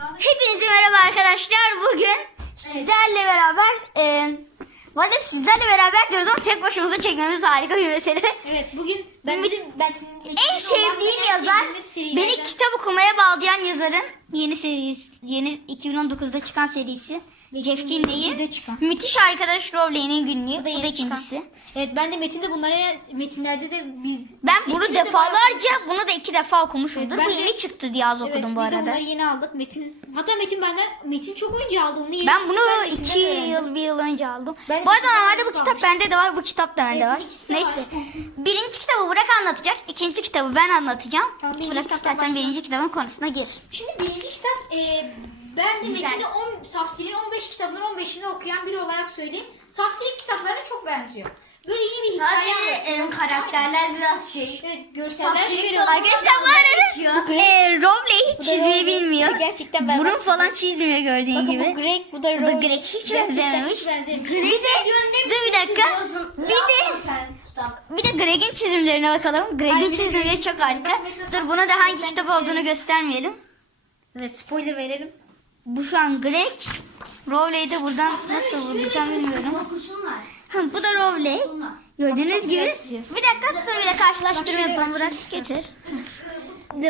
Hepinize merhaba arkadaşlar. Bugün sizlerle beraber e, madem sizlerle beraber diyoruz ama tek başımıza çekmemiz harika bir mesele. Evet bugün ben dedim ben En sevdiğim yazar beni kitap okumaya bağlayan yazarın yeni serisi yeni 2019'da çıkan serisi de çıkan. müthiş arkadaş Rowley'nin günlüğü. Bu da, yeni ikincisi. Evet ben de metinde bunları metinlerde de biz Ben bunu ikimiz de defalarca bunu da iki defa okumuşumdur. Evet, bu ben de- yeni çıktı diye az Evet, okudum biz bu de arada. bunları yeni aldık. Metin hatta Metin benden Metin çok önce aldı onu yeni Ben bunu metinden iki öğrendim. yıl, bir yıl önce aldım. Ben bu arada normalde bu kitap bende de var, bu kitap da bende Evet, var. de Neyse. var. Birinci kitabı Burak anlatacak, ikinci kitabı ben anlatacağım. Tamam, birinci Burak kitaptan istersen başlayalım. birinci kitabın konusuna gir. Şimdi birinci kitap e, ben de Güzel. Metin'de 10 Saftir'in 15 kitabından 15'ini okuyan biri olarak söyleyeyim. Saftir'in kitaplarına çok benziyor. Böyle yeni bir hikaye anlatıyor. karakterler biraz şey. Evet görseller Saftir'in şey Arkadaşlar bu arada e, Robley hiç çizmeyi bilmiyor. Gerçekten berbat Burun falan çizmiyor gördüğün Bakın gibi. bu Greg bu da Bu Rob. Greg hiç Gerçekten benzememiş. hiç benzememiş. Bir de, dur bir dakika. Bir de Bir de Greg'in çizimlerine bakalım. Greg'in çizimleri çok harika. Dur bunu da hangi kitap göstereyim. olduğunu göstermeyelim. Evet spoiler verelim. Bu şu an Greg. Rowley'i de buradan nasıl vuracağım bilmiyorum. Bu da Rowley. Gördüğünüz gibi. Bir dakika dur bir de karşılaştırma yapalım. Açayım. getir.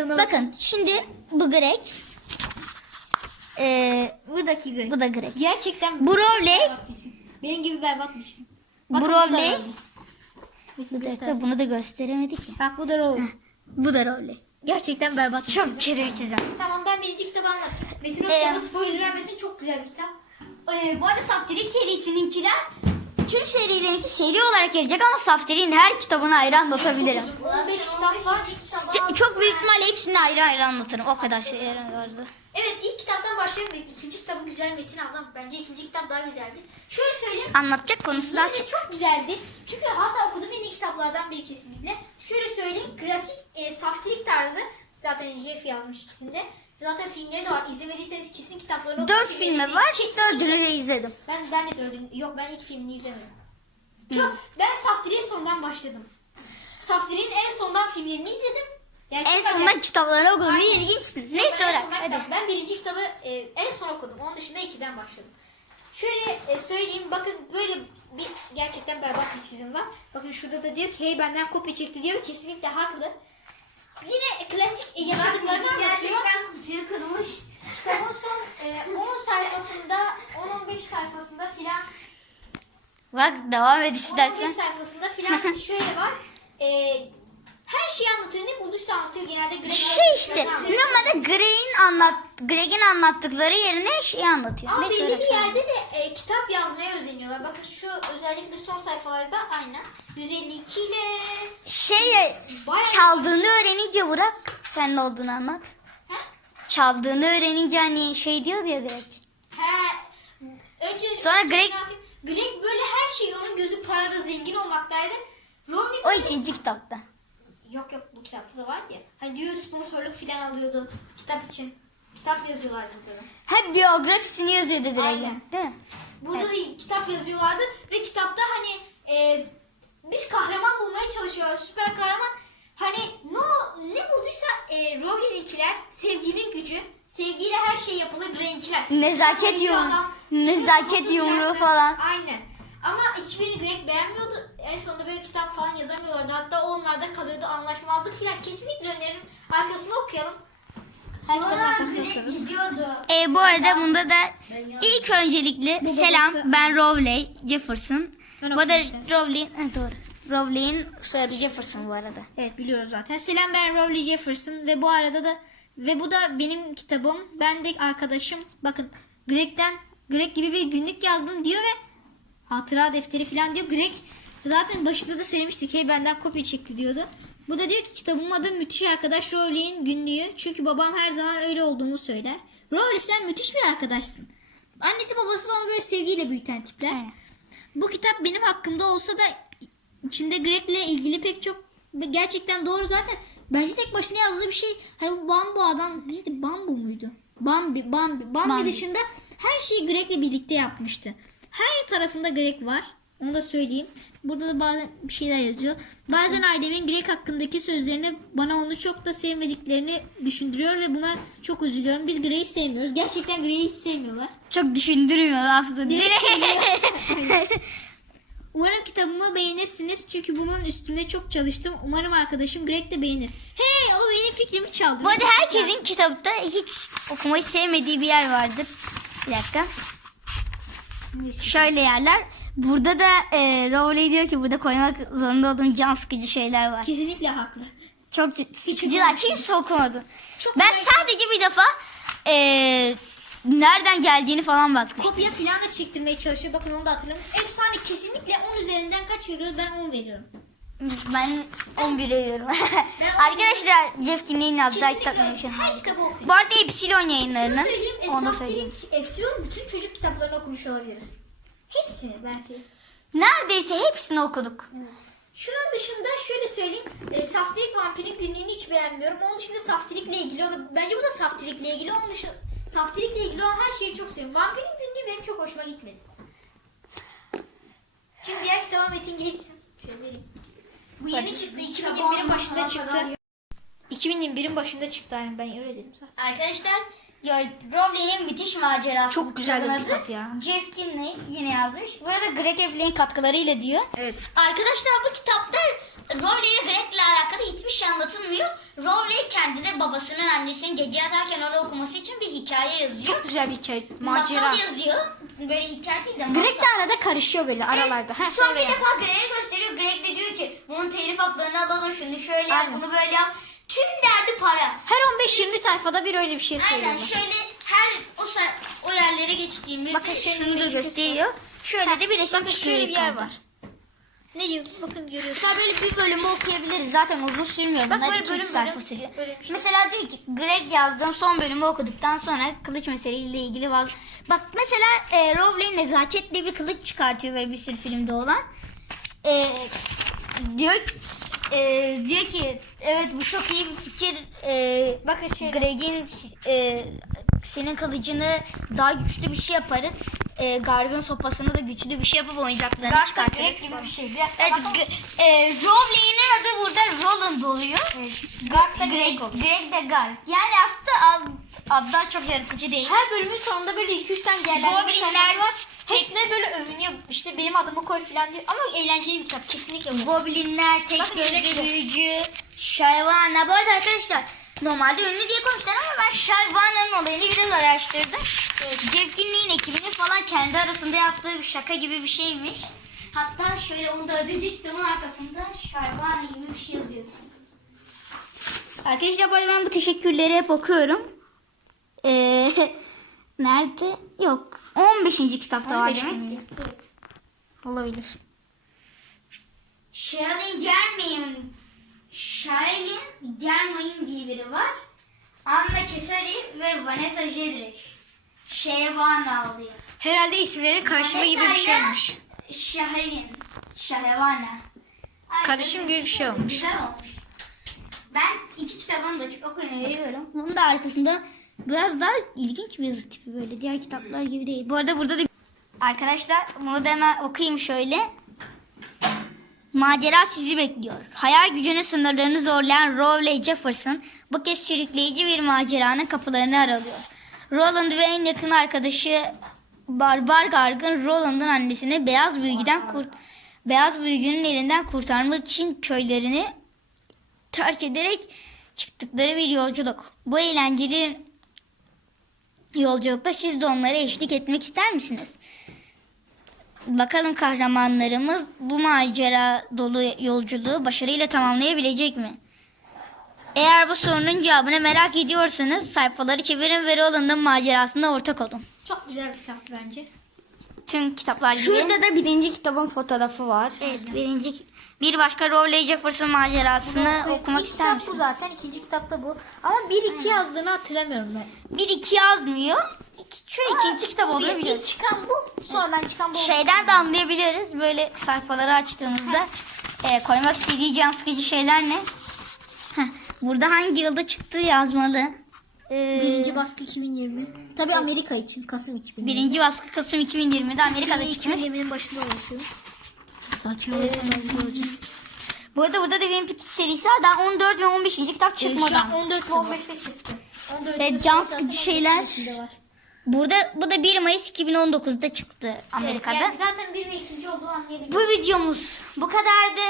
Bakın. Şimdi bu Greg. Ee, Buradaki Greg. bu da Greg. Gerçekten Bu Rowley. Benim gibi berbat birisi. Bu Bakın bu da bunu da gösteremedi ki. Bak bu da Rowley. Bu da Rowley. Gerçekten berbat Çok kötü çizim. Tamam ben birinci kitabı anlatayım. Metin Ee, Özkan'a spoiler vermesin çok güzel bir kitap. Ee, bu arada Saftirik serisininkiler tüm serilerinki seri olarak gelecek ama Saftirik'in her kitabını ayrı anlatabilirim. 15 kitap var. Çok büyük ihtimalle hepsini ayrı ayrı anlatırım. O kadar seri vardı. Evet ilk kitaptan başlayalım. İkinci kitabı güzel Metin aldım. Bence ikinci kitap daha güzeldi. Şöyle söyleyeyim. Anlatacak konusu daha Yine de çok. çok güzeldi. Çünkü hatta okuduğum en iyi kitaplardan biri kesinlikle. Şöyle söyleyeyim. Klasik e, saftirik tarzı. Zaten Jeff yazmış ikisinde. Zaten filmleri de var. İzlemediyseniz kesin kitaplarını okuyun. Dört filmi var. izleyin. Dördünü de izledim. Ben ben de dördünü. Yok ben ilk filmini izlemedim. Çok, ben Saftirik'e sondan başladım. Saftirik'in en sondan filmlerini izledim. Yani En sonunda acayip. kitaplarını okumayı Aynen. ilginçsin. Ben Neyse en öyle. sondan Hadi. Ben birinci kitabı e, en son okudum. Onun dışında ikiden başladım. Şöyle e, söyleyeyim. Bakın böyle bir gerçekten berbat bir çizim var. Bakın şurada da diyor ki hey benden kopya çekti diyor. Kesinlikle haklı. Yine klasik e, yaşadıklarını anlatıyor. kutuyu kırmış. Kitabın son e, 10 sayfasında 10-15 sayfasında filan Bak devam et 15 istersen. sayfasında filan şöyle var. E, her şeyi anlatıyor. Ne bulduysa anlatıyor. Genelde Greg Şey işte normalde Greg'in anlat Greg'in anlattıkları yerine şey anlatıyor. Ama belli bir yerde de e, kitap yazmaya özeniyorlar. Bakın şu özellikle son sayfalarda aynen. 152 ile Şey Bayağı- çaldığını öğrenince Burak sen ne olduğunu anlat. He? Çaldığını öğrenince hani şey diyor ya Greg. He. Önce Sonra Greg-. Greg böyle her şeyi onun gözü parada zengin olmaktaydı. Romney O böyle- ikinci kitapta. Yok yok bu kitapta da vardı ya. Hani diyor sponsorluk falan alıyordu kitap için. Kitap yazıyorlardı da. Hep biyografisini yazıyordu Greg'in. Aynen. Değil mi? Burada da kitap yazıyorlardı ve kitapta hani e, bir kahraman bulmaya çalışıyorlar. Süper kahraman. Hani ne ne bulduysa e, Rowling'inkiler sevginin gücü. Sevgiyle her şey yapılır Greg'inkiler. Nezaket Kraliçe yumruğu- adam, nezaket yumruğu falan. Aynen. Ama hiçbirini Greg beğenmiyordu. En sonunda böyle kitap falan yazamıyorlardı. Hatta onlarda kalıyordu. Anlaşmazlık falan. Kesinlikle öneririm. Arkasını okuyalım. E, bu arada bunda da ilk öncelikle selam ben Rowley Jefferson. Ben Bu da. Rowley'in ha, doğru. Rowley'in soyadı Jefferson bu arada. Evet biliyoruz zaten. Selam ben Rowley Jefferson ve bu arada da ve bu da benim kitabım. Ben de arkadaşım. Bakın Greg'den Greg gibi bir günlük yazdım diyor ve hatıra defteri falan diyor. Greg zaten başında da söylemiştik. Hey benden kopya çekti diyordu. Bu da diyor ki kitabımın adı Müthiş Arkadaş Rowley'in günlüğü. Çünkü babam her zaman öyle olduğumu söyler. Rowley sen müthiş bir arkadaşsın. Annesi babası da onu böyle sevgiyle büyüten tipler. Aynen. Bu kitap benim hakkımda olsa da içinde Greg'le ilgili pek çok gerçekten doğru zaten. Bence tek başına yazdığı bir şey. Hani bu Bambu adam neydi? Bambu muydu? Bambi, Bambi. Bambi, Bambi. dışında her şeyi Greg'le birlikte yapmıştı. Her tarafında Greg var. Onu da söyleyeyim. Burada da bazen bir şeyler yazıyor. Bazen ailemin Greg hakkındaki sözlerini bana onu çok da sevmediklerini düşündürüyor ve buna çok üzülüyorum. Biz Greg'i sevmiyoruz. Gerçekten Greg'i hiç sevmiyorlar. Çok düşündürmüyor aslında. Direkt Umarım kitabımı beğenirsiniz çünkü bunun üstünde çok çalıştım. Umarım arkadaşım Greg de beğenir. Hey o benim fikrimi çaldı. Bu arada herkesin kitapta hiç okumayı sevmediği bir yer vardır. Bir dakika. Şöyle yerler. Burada da e, Rowley diyor ki burada koymak zorunda olduğum can sıkıcı şeyler var. Kesinlikle haklı. Çok sıkıcılar. Kimse okumadı. Çok ben sadece bir defa e, nereden geldiğini falan baktım. Kopya falan da çektirmeye çalışıyor. Bakın onu da hatırlıyorum. Efsane kesinlikle 10 üzerinden kaç veriyoruz? Ben 10 veriyorum. Ben 11 veriyorum. Arkadaşlar Jeff Kinney'in yazdığı Kesinlikle kitap neymiş? her kitabı okuyun. Bu arada Epsilon Şunu yayınlarının. söyleyeyim. Onu da Esnaf söyleyeyim. Efsilon bütün çocuk kitaplarını okumuş olabiliriz. Hepsini belki. Neredeyse hepsini okuduk. Şunun dışında şöyle söyleyeyim. E, saftirik vampirin günlüğünü hiç beğenmiyorum. Onun dışında saftirikle ilgili. o da- Bence bu da saftirikle ilgili. Onun dışında saftirikle ilgili olan her şeyi çok seviyorum. Vampirin günlüğü benim çok hoşuma gitmedi. Şimdi diğer kitaba Metin geçsin. Şöyle vereyim. Bu yeni çıktı. 2021'in başında çıktı. 2021'in başında çıktı yani ben öyle dedim zaten. Arkadaşlar ya, Rowley'nin müthiş macerası. Çok güzel bir kitap ya. Jeff Kinney yine yazmış. Bu arada Greg Evelyn katkılarıyla diyor. Evet. Arkadaşlar bu kitaplar Rowley ve Greg'le alakalı hiçbir şey anlatılmıyor. Rowley kendi de babasının annesinin gece yatarken onu okuması için bir hikaye yazıyor. Çok güzel bir hikaye. Masal Macera. yazıyor. Böyle hikaye değil de masal. Greg de arada karışıyor böyle aralarda. Heh, Sonra bir defa Greg'e gösteriyor. Greg de diyor ki bunun telif haklarını alalım şunu şöyle yap Aynen. bunu böyle yap. Tüm derdi para. Her 15-20 sayfada bir öyle bir şey Aynen söylüyorlar. şöyle her o o yerlere geçtiğimizde Bakın şunu da gösteriyor. Şöyle de bir resim Bakın çıkıyor şöyle bir yer var. Ne diyor? Bakın görüyorsunuz. Mesela böyle bir bölümü okuyabiliriz. Zaten uzun sürmüyor. Bak Bunlar böyle bölüm sayfa bölüm. sürüyor. Böyle bir şey. Mesela diyor ki Greg yazdığım son bölümü okuduktan sonra kılıç meselesiyle ilgili var. Bak mesela e, Rowling nezaketle bir kılıç çıkartıyor böyle bir sürü filmde olan. E, diyor e, diyor ki evet bu çok iyi bir fikir. E, Bakın şöyle. Greg'in e, senin kılıcını daha güçlü bir şey yaparız. E, Garg'ın sopasını da güçlü bir şey yapıp oyuncaklarını çıkartırız. gibi bir şey. Biraz Evet, G- e, Rowley'nin adı burada Roland oluyor. Garp da Greg, Greg Greg de Garp. Yani aslında ad, adlar çok yaratıcı değil. Her bölümün sonunda böyle 2-3 tane değerlendirme Goblinler- var. Hepsine böyle övünüyor. İşte benim adımı koy falan diyor. Ama eğlenceli bir kitap. Kesinlikle bu. Goblinler, tek Bakın gözlü de. büyücü, Shyvana. Bu arada arkadaşlar normalde ünlü diye konuştular ama ben Shyvana'nın olayını biraz araştırdım. Jeff Kinney'in ekibinin falan kendi arasında yaptığı bir şaka gibi bir şeymiş. Hatta şöyle 14. kitabın arkasında Shyvana gibi bir şey yazıyor. Arkadaşlar arada ben bu teşekkürleri hep okuyorum. Ee, nerede? Yok. 15. kitapta var 15 demek demek Olabilir. Shailene Germain Shailene Germain diye biri var. Anna Kesari ve Vanessa Jedrich. Şehvana oluyor. Herhalde isimlerin karışımı gibi bir şey olmuş. Şehvana. Ay, Karışım gibi bir şey olmuş. Güzel olmuş. Ben iki kitabını da çok öneriyorum. Bunun da arkasında biraz daha ilginç bir yazı tipi böyle. Diğer kitaplar gibi değil. Bu arada burada da Arkadaşlar bunu da hemen okuyayım şöyle. Macera sizi bekliyor. Hayal gücünün sınırlarını zorlayan Rowley Jefferson bu kez sürükleyici bir maceranın kapılarını aralıyor. Roland ve en yakın arkadaşı Barbar Gargın Roland'ın annesini beyaz büyücüden kurt beyaz büyücünün elinden kurtarmak için köylerini terk ederek çıktıkları bir yolculuk. Bu eğlenceli yolculukta siz de onlara eşlik etmek ister misiniz? Bakalım kahramanlarımız bu macera dolu yolculuğu başarıyla tamamlayabilecek mi? Eğer bu sorunun cevabını merak ediyorsanız sayfaları çevirin ve Roland'ın macerasında ortak olun. Çok güzel bir kitaptı bence. Tüm kitaplar gibi. Şurada da birinci kitabın fotoğrafı var. Evet birinci bir başka Rowley Jefferson macerasını okumak İlk ister kitap misiniz? bu zaten. ikinci kitapta bu. Ama 1-2 yazdığını hatırlamıyorum ben. Bir iki yazmıyor. Şu ikinci kitap İlk biliyoruz. çıkan bu. Sonradan çıkan bu. Şeyden de anlayabiliriz. Böyle sayfaları açtığımızda e, koymak istediği can sıkıcı şeyler ne? Heh, burada hangi yılda çıktığı yazmalı. Ee, Birinci baskı 2020. Tabii Amerika için Kasım 2020. birinci baskı Kasım 2020'de Amerika'da Amerika'da çıkmış. 2020'nin başında oluşuyor. Sakin ol. Bu arada burada da Peaks serisi var. Daha 14 ve 15. kitap Şu çıkmadan. an 14 ve 15'te çıktı. 14 Ve can sıkıcı şeyler. 15'inde var. Burada bu da 1 Mayıs 2019'da çıktı Amerika'da. Evet, yani zaten 1 ve 2. olduğu anlayabiliriz. Bu videomuz bu kadardı.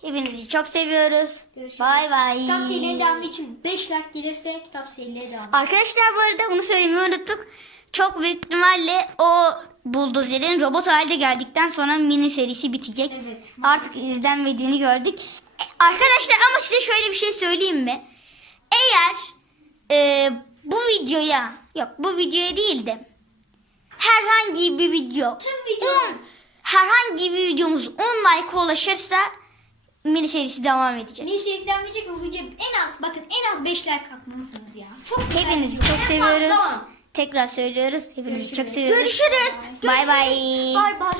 Hepinizi çok seviyoruz. Görüşürüz. Bay bay. Kitap serilerinin devamı için 5 like gelirse kitap serileri devam. Arkadaşlar bu arada bunu söylemeyi unuttuk. Çok büyük ihtimalle o buldozerin robot halde geldikten sonra mini serisi bitecek. Evet. Artık izlenmediğini gördük. E, Arkadaşlar ama size şöyle bir şey söyleyeyim mi? Eğer e, bu videoya yok bu videoya değil de herhangi bir video Tüm video. on- herhangi bir videomuz 10 like ulaşırsa mini serisi devam edecek. Mini serisi devam edecek bu video en az bakın en az 5 like atmalısınız ya. Çok Hepinizi çok En seviyoruz. fazla. Tekrar söylüyoruz. Hepinizi çok Görüşürüz. seviyoruz. Görüşürüz. Bay bay. Bay bay.